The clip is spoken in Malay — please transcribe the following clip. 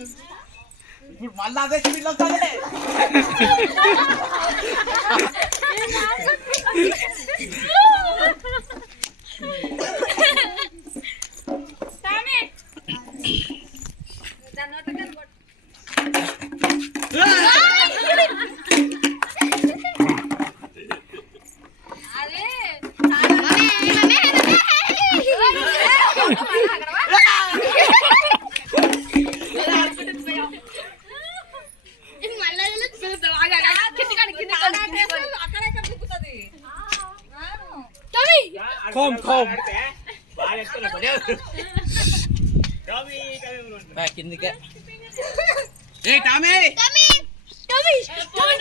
मला स Kom, kom. Baik, kita lah dia. Kami, kami belum.